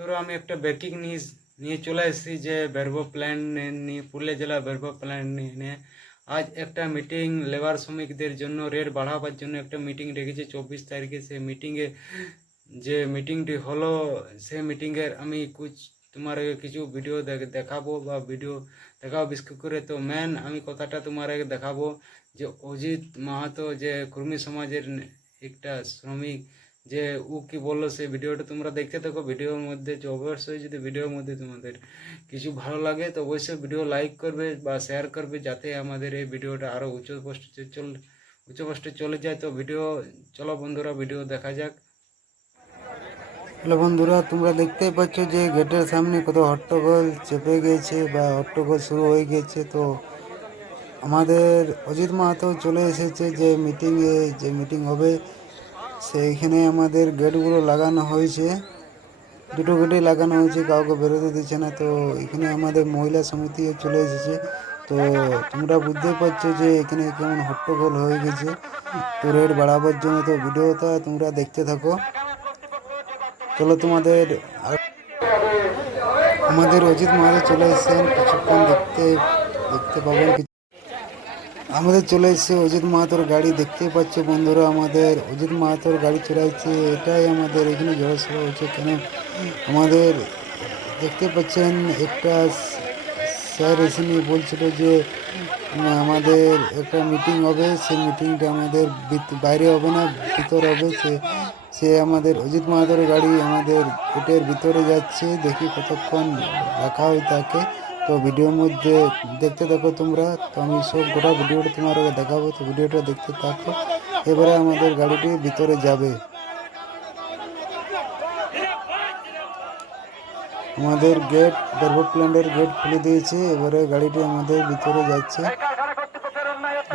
ধরো আমি একটা ব্রেকিং নিউজ নিয়ে চলে এসেছি যে বেরবো প্ল্যান নিয়ে, পুরুলিয়া জেলা বেরবো প্ল্যান নিয়ে। আজ একটা মিটিং লেবার শ্রমিকদের জন্য রেট বাড়াবার জন্য একটা মিটিং রেখেছে চব্বিশ তারিখে। সেই মিটিংয়ে যে মিটিংটি হলো সেই মিটিংয়ের আমি কুছ তোমার কিছু ভিডিও দেখাবো বা ভিডিও দেখাবো বিশেষ করে। তো মেন আমি কথাটা তোমার দেখাবো যে অজিত মাহাতো যে কর্মী সমাজের একটা শ্রমিক যে ও কি বলল সেই ভিডিওটা তোমরা দেখতে থাকো। ভিডিওর মধ্যে অবশ্যই যদি ভিডিওর মধ্যে তোমাদের কিছু ভালো লাগে, তো অবশ্যই ভিডিও লাইক করবে বা শেয়ার করবে যাতে আমাদের এই ভিডিওটা আরও উচ্চ পোস্টে চল উচ্চ পোস্টে চলে যায়। তো ভিডিও, চলো বন্ধুরা, ভিডিও দেখা যাক। হ্যালো বন্ধুরা, তোমরা দেখতেই পাচ্ছ যে গেটের সামনে কত হট্টগোল চেপে গেছে বা হট্টগোল শুরু হয়ে গেছে। তো আমাদের অজিত মাহাতো চলে এসেছে যে মিটিংয়ে যে মিটিং হবে। সেইখানে আমাদের গেটগুলো লাগানো হয়েছে। দুটো গেটে লাগানো হয়েছে, কাউকে বেরোতে দিচ্ছে না। তো এখানে আমাদের মহিলা সমিতিও চলে এসেছে। তো তোমরা বুঝতে পারছ যে এখানে কেমন হট্টগোল হয়ে গেছে। তো রেট বাড়াবার জন্য তো ভিডিওটা তোমরা দেখতে থাকো। চলো তোমাদের আমাদের অজিত মহারাজ চলে এসেছেন। কিছুক্ষণ দেখতে দেখতে পাবেন। আমাদের চলে এসেছে অজিত মাহাতোর গাড়ি দেখতে পাচ্ছ বন্ধুরা আমাদের অজিত মাহাতোর গাড়ি চলে এটাই আমাদের এখানে জড়সড় হচ্ছে। কেন? আমাদের দেখতে পাচ্ছেন একটা স্যার এসে নিয়ে বলছিল যে আমাদের একটা মিটিং হবে। সেই মিটিংটা আমাদের বাইরে হবে না, ভিতর হবে। সে সে আমাদের অজিত মাহাতোর গাড়ি আমাদের গেটের ভিতরে যাচ্ছে। দেখি কতক্ষণ রাখা হয় তাকে। তো ভিডিওর মধ্যে দেখতে থাকো তোমরা। তো আমি সব গোটা ভিডিওটা তোমার দেখাবো। তো ভিডিওটা দেখতে থাকো। এবারে আমাদের গাড়িটি ভিতরে যাবে। আমাদের গেট ডেভেলপমেন্টের গেট খুলে দিয়েছে। এবারে গাড়িটি আমাদের ভিতরে যাচ্ছে।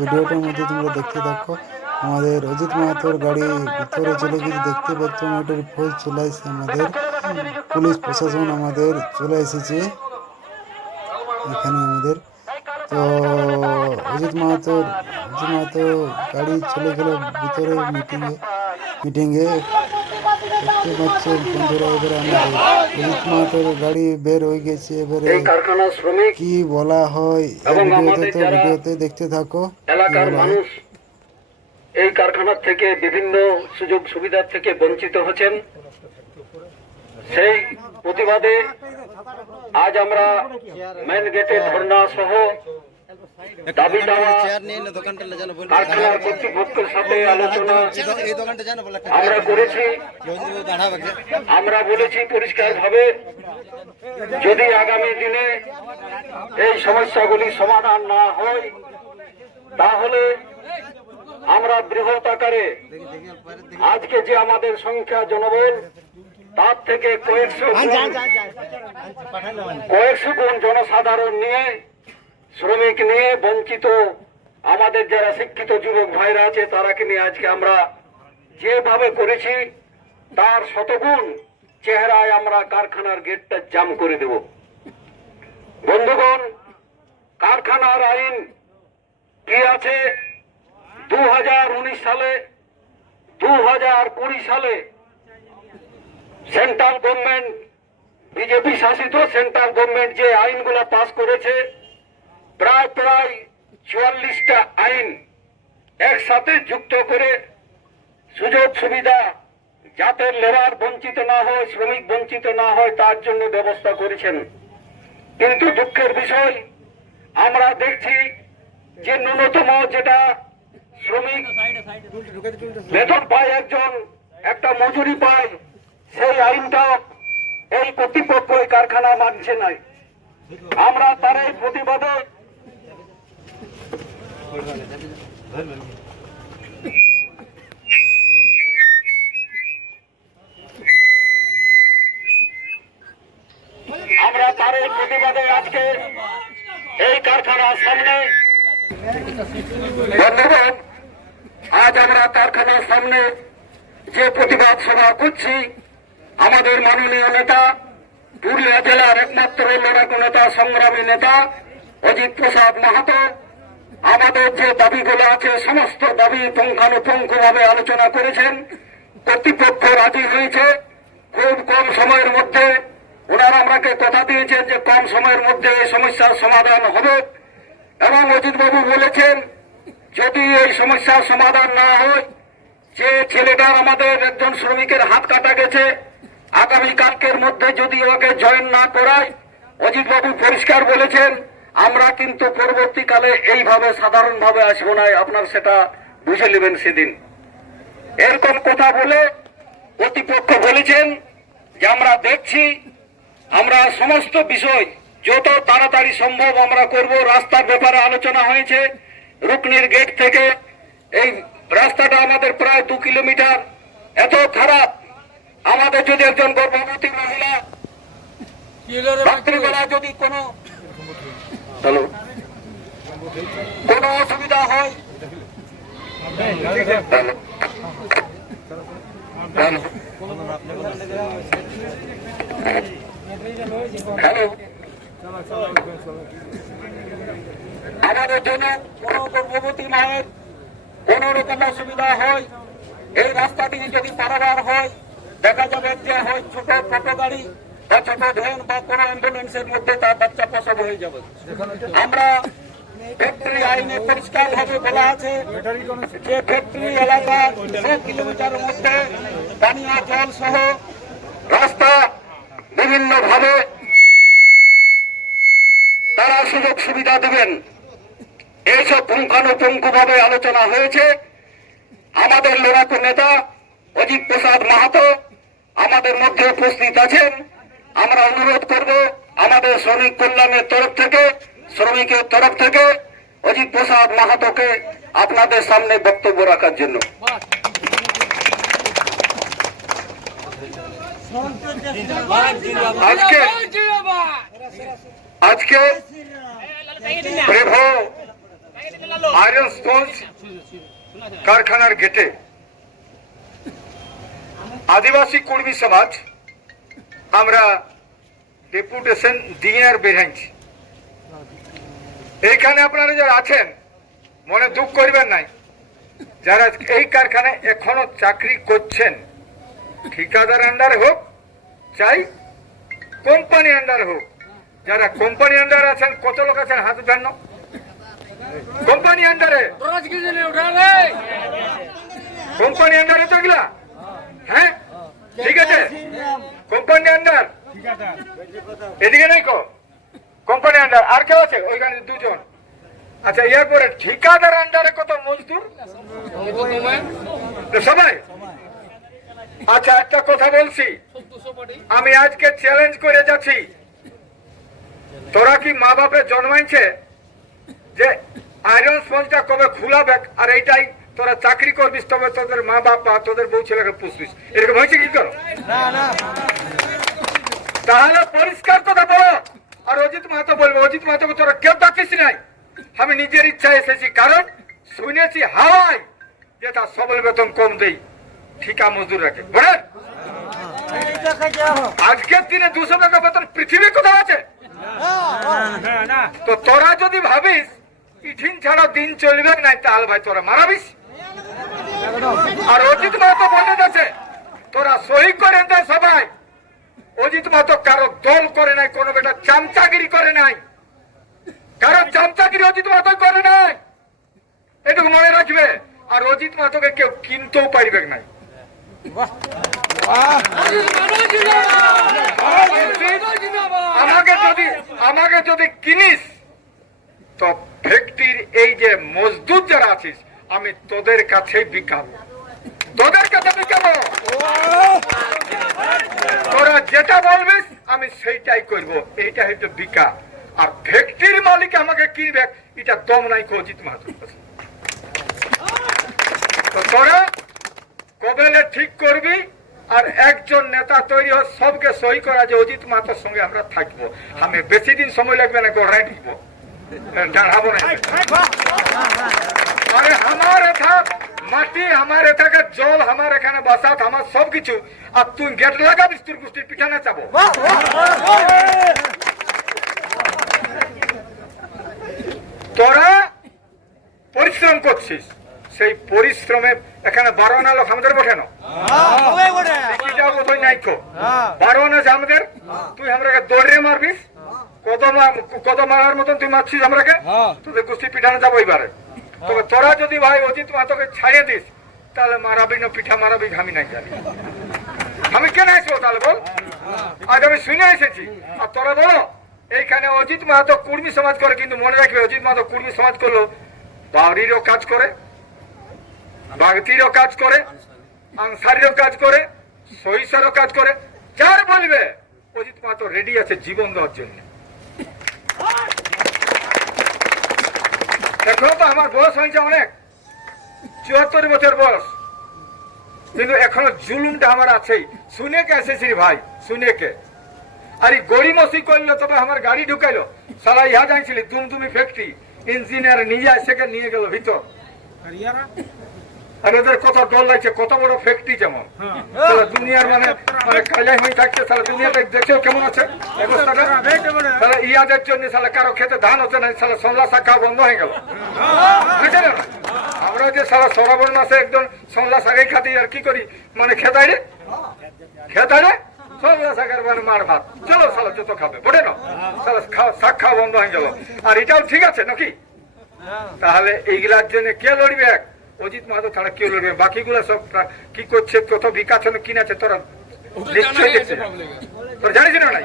ভিডিওটার মধ্যে তোমরা দেখতে থাকো। আমাদের অজিত মাহাতোর গাড়ি ভিতরে চলে গেছে। দেখতে পাচ্ছ মোটর ফৌজ চলে এসেছে আমাদের পুলিশ প্রশাসন আমাদের চলে এসেছে। এখানে আমাদের। তো অজিত মাহাতোর অজিত মাহাতো গাড়ি চলে গেল ভিতরে মিটিংয়ে মিটিংয়ে দেখতে পাচ্ছেন বন্ধুরা এবারে আমাদের অজিত মাহাতোর গাড়ি বের হয়ে গেছে। এবারে এই কারখানা শ্রমিক কি বলা হয় ভিডিওতে তো ভিডিওতে দেখতে থাকো। এলাকার মানুষ এই কারখানার থেকে বিভিন্ন সুযোগ সুবিধার থেকে বঞ্চিত হচ্ছেন। সেই প্রতিবাদে আজ আমরা মেন গেটে ধর্ণা সহ দাবি দেওয়া কারখানার কর্তৃপক্ষের সাথে আলোচনা আমরা করেছি। আমরা বলেছি পরিষ্কার ভাবে যদি আগামী দিনে এই সমস্যাগুলি সমাধান না হয় তাহলে আমরা বৃহৎ আকারে আজকে যে আমাদের সংখ্যা জনবল তার থেকে কয়েকশো গুণ কয়েকশো গুণ জনসাধারণ নিয়ে শ্রমিক নিয়ে বঞ্চিত আমাদের যারা শিক্ষিত যুবক ভাইরা আছে তারাকে নিয়ে আজকে আমরা যেভাবে করেছি তার শতগুণ চেহারায় আমরা কারখানার গেটটা জাম করে দেব। বন্ধুগণ কারখানার আইন কি আছে? দু হাজার উনিশ সালে দু হাজার কুড়ি সালে সেন্ট্রাল গভর্নমেন্ট বিজেপি শাসিত সেন্ট্রাল গভর্নমেন্ট যে আইনগুলো পাস করেছে প্রায় প্রায় চুয়াল্লিশটা আইন একসাথে যুক্ত করে সুযোগ সুবিধা যাতে লেবার বঞ্চিত না হয় শ্রমিক বঞ্চিত না হয় তার জন্য ব্যবস্থা করেছেন। কিন্তু দুঃখের বিষয় আমরা দেখছি যে ন্যূনতম যেটা শ্রমিক বেতন পায় একজন একটা মজুরি পায় সেই আইনটা এই কর্তৃপক্ষ এই কারখানা মানছে নাই। আমরা তার এই প্রতিবাদে আমরা প্রতিবাদে আজকে এই কারখানার সামনে আজ আমরা কারখানার সামনে যে প্রতিবাদ সভা করছি আমাদের মাননীয় নেতা, পুরুলিয়া জেলার একমাত্র লড়াকু নেতা, সংগ্রামী নেতা অজিত প্রসাদ মাহাতো। আমাদের যে দাবিগুলো আছে, সমস্ত দাবি পুঙ্খানুপুঙ্খ ভাবে আলোচনা করেছেন। কর্তৃপক্ষ রাজি হয়েছে। খুব কম সময়ের মধ্যে ওনারা আমাকে কথা দিয়েছেন যে কম সময়ের মধ্যে এই সমস্যার সমাধান হবে। এবং অজিত বাবু বলেছেন, যদি এই সমস্যার সমাধান না হয়, যে ছেলেটার আমাদের একজন শ্রমিকের হাত কাটা গেছে আগামী কালকের মধ্যে যদি ওকে জয়েন না করায় অজিত বাবু পরিষ্কার বলেছেন, আমরা কিন্তু পরবর্তীকালে এইভাবে সাধারণভাবে আসব না, আপনার সেটা বুঝে নেবেন সেদিন। এরকম কথা বলে কর্তৃপক্ষ বলেছেন যে আমরা দেখছি, আমরা সমস্ত বিষয় যত তাড়াতাড়ি সম্ভব আমরা করব। রাস্তার ব্যাপারে আলোচনা হয়েছে রুকনির গেট থেকে। এই রাস্তাটা আমাদের প্রায় দু কিলোমিটার। এত খারাপ আমাদের যদি একজন গর্ভবতী মহিলা রাত্রিবেলা যদি কোনো হ্যালো কোনো অসুবিধা হয়? হ্যালো আমাদের জন্য কোন গর্ভবতী মায়ের কোন রকম অসুবিধা হয়? এই রাস্তাটি যদি পারাবার হয় দেখা যাবে যে হয় ছোট টোটো গাড়ি বা ছোট ভ্যান বা কোন অ্যাম্বুলেন্সের মধ্যে তার বাচ্চা প্রসব হয়ে যাবে। আমরা ফ্যাক্টরি আইনে পরিষ্কার ভাবে বলা আছে যে ফ্যাক্টরি দু কিলোমিটারের মধ্যে পানীয় জল সহ রাস্তা বিভিন্ন ভাবে তারা সুযোগ সুবিধা দেবেন। এইসব পুঙ্খানুপুঙ্খ ভাবে আলোচনা হয়েছে। আমাদের লড়াকু নেতা অজিত প্রসাদ মাহাতো আমাদের মধ্যে উপস্থিত আছেন। আমরা অনুরোধ করব আমাদের শ্রমিক কল্যাণের তরফ থেকে, শ্রমিকের তরফ থেকে অজিত প্রসাদ মাহাতোকে আপনাদের সামনে বক্তব্য রাখার জন্য। আজকে আজকে আয়রন স্পঞ্জ কারখানার গেটে আদিবাসী কর্মী সমাজ আমরা ডেপুটেশন দিয়ে আর বেরাইছি এইখানে আপনারা যারা আছেন মনে দুঃখ করবেন নাই। যারা এই কারখানায় এখনও চাকরি করছেন ঠিকাদার আন্ডারে হোক চাই কোম্পানি আন্ডারে হোক যারা কোম্পানি আন্ডার আছেন কত লোক আছেন হাত উঠান কোম্পানি আন্ডারে কোম্পানি আন্ডারে তো এগুলা? ঠিক আছে? Company under? এদিকে নাই কোম্পানি আন্ডার। আর কেউ আছে? ওইখানে দুজন। আচ্ছা এরপরে ঠিকাদার আন্ডারে কত মজদুর? সবাই? আচ্ছা একটা কথা বলছি। আমি আজকে চ্যালেঞ্জ করে যাচ্ছি। তোরা কি মা বাপে জন্মাইছে? যে আয়রন স্পঞ্জটা কবে খুলাবে? আর এইটাই তোরা চাকরি করবিস তবে তোদের মা বাপ তোদের বউ ছেলেকে পুষবিস। এরকম হয়েছে কি করো? তাহলে পরিষ্কার কথা বলো। আর অজিত মাহাতো বলব অজিত মাহাতোকে তোরা কেউ ডাকিস নাই। আমি নিজের ইচ্ছায় এসেছি কারণ শুনেছি হাওয়াই যে তার সবল বেতন কম দেই। ঠিকা মজদুর রাখে। বলেন আজকের দিনে দুশো টাকা বেতন পৃথিবী কোথাও আছে? তো তোরা যদি ভাবিস ইঠিন ছাড়া দিন চলবে না তাহলে ভাই তোরা মারাবিস। আর অজিত মাহাতো বলে গেছে তোরা সহি করে দে সবাই। অজিত মাহাতো কারও দল করে নাই, কোনো বেটা চামচাগিরি করে নাই। কারও চামচাগিরি অজিত মাহাতো করে নাই। এটুকু মনে রাখবে, আর অজিত মাহাতোকে কেউ কিনতেও পারবে নাই। আমাকে যদি আমাকে যদি কিনিস, তো ফ্যাক্টরির এই যে মজদুর যারা আছিস আমি তোদের কাছে বিকাবো তোদের কাছে বিকাবো তোরা যেটা বলবিস, আমি সেইটাই করব। এইটা হয়তো বিকা আর ফ্যাক্টরির মালিক আমাকে কিনবে এটা দম নাই অজিত মাহাতো তো তোরা কবেলে ঠিক করবি, আর একজন নেতা তৈরি হয় সবকে সই করা যে অজিত মাতার সঙ্গে আমরা থাকব। আমি বেশি দিন সময় লাগবে না গড়াই দিব। দাঁড়াবো না। আরে আমার এথা মাটি আমার এথাকে জল আমার এখানে, বাসাত, আমার সব কিছু আর তুই গেট লাগাবিস তোর গোষ্ঠীর পিঠা না চাবো। তোরা পরিশ্রম করছিস। সেই পরিশ্রমে এখানে বারো আনা লোক আমাদের বসে না বারণ আছে আমাদের। তুই আমরাকে দৌড়ে মারবিস কত মা- কত মারার মতন তুই মারছিস আমরাকে। তোদের কুস্তি পিঠানো যাব এবারে তবে তোরা যদি ভাই অজিত মাতকে ছাড়িয়ে দিস, তাহলে মারাবি না, পিঠা মারাবি আমি নাই জানি আমি কেন আসব তাহলে বল? আজ আমি শুনে এসেছি। আর তোরা বলো, এইখানে অজিত মাহাতো কুর্মী সমাজ করে, কিন্তু মনে রাখবে অজিত মাহাতো কুর্মী সমাজ করল বাউরিরও কাজ করে, বাগতিরও কাজ করে, আনসারিরও কাজ করে সহিসারও কাজ করে। যার বলবে, অজিত মাহাতো রেডি আছে জীবন দেওয়ার জন্য। এখনও তো আমার বয়স হয়েছে অনেক। চুয়াত্তর বছর বয়স। কিন্তু এখনও জুলুমটা আমার আছেই। শুনে কে এসেছি ভাই শুনে কে আর এই গড়িমসি করল, তবে আমার গাড়ি ঢুকাইলো। সারা ইহা যাইছিলি তুমি ফ্যাক্টরি ইঞ্জিনিয়ার নিজে এসে নিয়ে গেল ভিতর। আর ওদের কত ডর লাগছে কত বড় ফ্যাক্টরি যেমন। সারা দুনিয়ার মানে মানে কাজাই হয়ে থাকছে সারা দুনিয়াতে দেখেও কেমন আছে? তাহলে ইয়াদের জন্য সালা কারও খেতে ধান হচ্ছে না সালা সল্লা শাখা বন্ধ হয়ে গেল? আমরা যে সারা শ্রাবণ মাসে একজন সল্লা শাখাই খাতি আর কি করি? মানে খেতাই রে? খেতাই রে? সল্লা শাখার মানে মার ভাত। চলো সালা যত খাবে বটে না সালা শাক খাওয়া বন্ধ হয়ে গেল। আর এটাও ঠিক আছে নাকি? তাহলে এইগুলার জন্য কে লড়বে এক? অজিত মাহাতো ছাড়া কেউ লড়বে বাকিগুলো সব কি করছে কত বিকাশ কিনা আছে তোরা নিশ্চয়ই দেখছে। তোরা জানিস না নাই?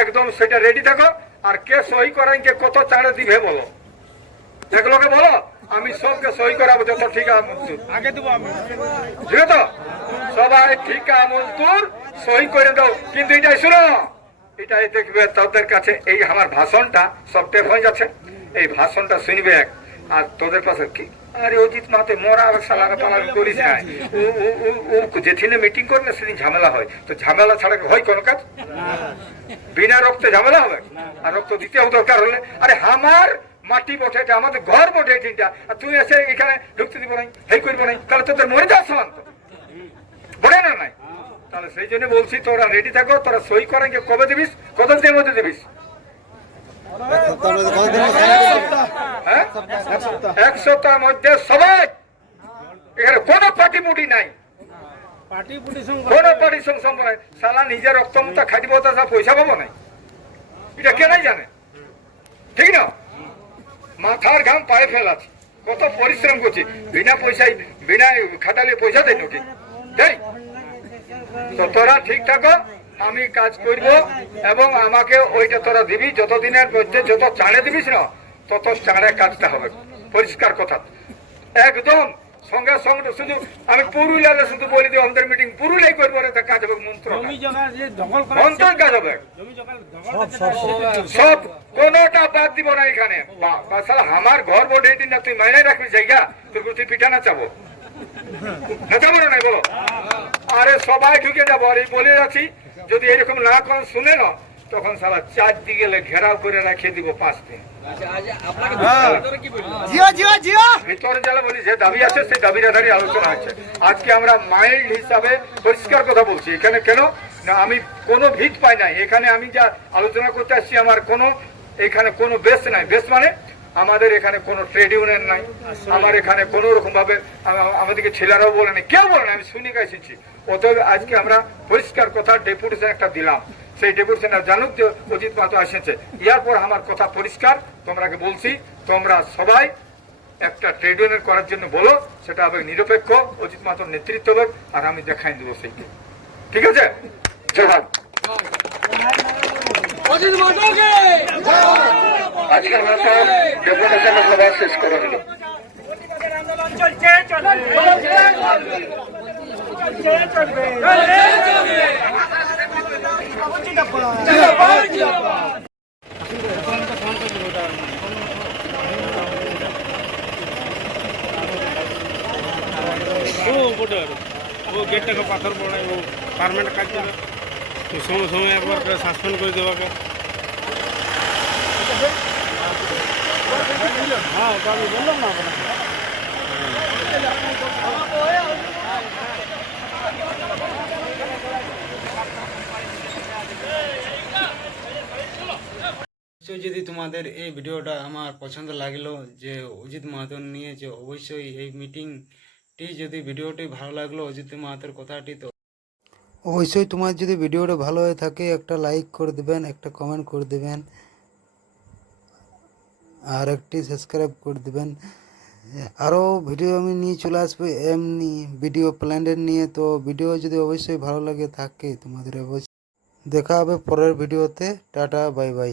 একদম সেটা রেডি থাকো আর কে সই করেন কে কত চাড়ে দিবে বলো। এগুলোকে বলো আমি সবকে সই করাবো যত ঠিকা আগে দেবো ঠিক তো? সবাই ঠিকা মজদুর সই করে দাও। কিন্তু এটাই শুনো এটাই দেখবে তাদের কাছে এই আমার ভাষণটা সব টেপ হয়ে যাচ্ছে। এই ভাষণটা শুনবে এক। আর তোদের পাশে কি? আরে অজিত মাতে মরা সালারা পালার করিস না ও ও ও ও যেদিনে মিটিং করে না সেদিন ঝামেলা হয়। তো ঝামেলা ছাড়া হয় কোনো কাজ? বিনা রক্তে ঝামেলা হবে? আর রক্ত দিতেও দরকার হলে? আরে আমার মাটি বটে এটা আমাদের ঘর বটে এটা আর তুই এসে এখানে ঢুকতে দিব নাই হেই করব নাই তাহলে তোদের মরে যাওয়ার সমান তো। বলে না নাই? তাহলে সেই জন্য বলছি তোরা রেডি থাকো তোরা সই করেন কবে দিবিস কত দিনের মধ্যে দিবিস? হ্যাঁ এক সপ্তাহের মধ্যে সবাই। এখানে কোনো পার্টি মুটি নাই। পার্টি কোন পার্টির সঙ্গে সম্পর্ক নাই সালা নিজের রক্তমুক্তা খাটিব তা পয়সা পাবো নাই এটা কে নাই জানে? ঠিক না? মাথার ঘাম পায়ে ফেলাচ্ছে। কত পরিশ্রম করছি। বিনা পয়সায়, বিনা খাটালে পয়সা দেয় নাকি দেয়? তো তোরা ঠিক থাকো। আমি কাজ করব এবং আমাকে ওইটা তোরা দিবি যতদিনের মধ্যে যত চাঁড়ে দিবিস না তত চাঁড়ে কাজটা হবে। পরিষ্কার কথা। একদম সঙ্গে সঙ্গে শুধু আমি পুরুলিয়ালে শুধু বলে দিই আমাদের মিটিং পুরুলিয়ায় করব রে তা কাজ হবে মন্ত্র মন্ত্রের কাজ হবে। সব কোনটা বাদ দিব না এখানে। আমার ঘর বোর্ড এইটি না তুই মাইনে রাখবি জায়গা? তোর তুই পিঠা না চাবো না চাবো না নাই বলো? আরে সবাই ঢুকে যাব আর এই বলে যাচ্ছি যদি এরকম না করেন শুনে না তখন সারা চার দিকে ঘেরাও করে রেখে দিব পাঁচ দিন। জিও জিও জিও! ভিতরে যারা বলি যে দাবি আছে সেই দাবির আধারে আলোচনা আছে আজকে আমরা মাইল্ড হিসাবে পরিষ্কার কথা বলছি। এখানে কেন? না আমি কোনো ভিত পাই নাই। এখানে আমি যা আলোচনা করতে আসছি আমার কোনো এখানে কোনো বেশ নাই। বেশ মানে আমাদের এখানে কোনো ট্রেড ইউনিয়ন নাই। আমার এখানে কোনো রকম ভাবে আমাদেরকে ছেলেরাও বলে নাই কেউ বলে না আমি শুনে গেছি অতএব আজকে আমরা পরিষ্কার কথা ডেপুটেশন একটা দিলাম। সেই ডেপুটেশন জানুক যে অজিত মাতো এসেছে। ইয়ার পর আমার কথা পরিষ্কার, তোমরাকে বলছি, তোমরা সবাই একটা ট্রেড ইউনিয়ন করার জন্য বলো, সেটা হবে নিরপেক্ষ, অজিত মাতর নেতৃত্ব হবে, আর আমি দেখাই দেবো সেইকে। ঠিক আছে? জয় আজকে আমরা তো ডেপুটেশন সভা শেষ করে হলো আর ও গেটটাকে পাথর পড়ায়, ও পারমানেন্ট কাজ করে। তো সময় সময় একবার সাসপেন্ড করে দেওয়াকে। হ্যাঁ আমি যদি তোমাদের এই ভিডিওটা আমার পছন্দ লাগল, যে অজিত মাহাতর নিয়ে, যে অবশ্যই এই মিটিংটি যদি ভিডিওটি ভালো লাগল, অজিত মাহাতর কথাটি তো অবশ্যই তোমার যদি ভিডিওটা ভালো হয়ে থাকে, একটা লাইক করে দেবেন, একটা কমেন্ট করে দেবেন। আর একটি সাবস্ক্রাইব করে দেবেন। আরও ভিডিও আমি নিয়ে চলে আসব, এমনি ভিডিও প্ল্যানের নিয়ে। তো ভিডিও যদি অবশ্যই ভালো লাগে থাকে তোমাদের অবশ্যই দেখা হবে পরের ভিডিওতে টাটা বাই বাই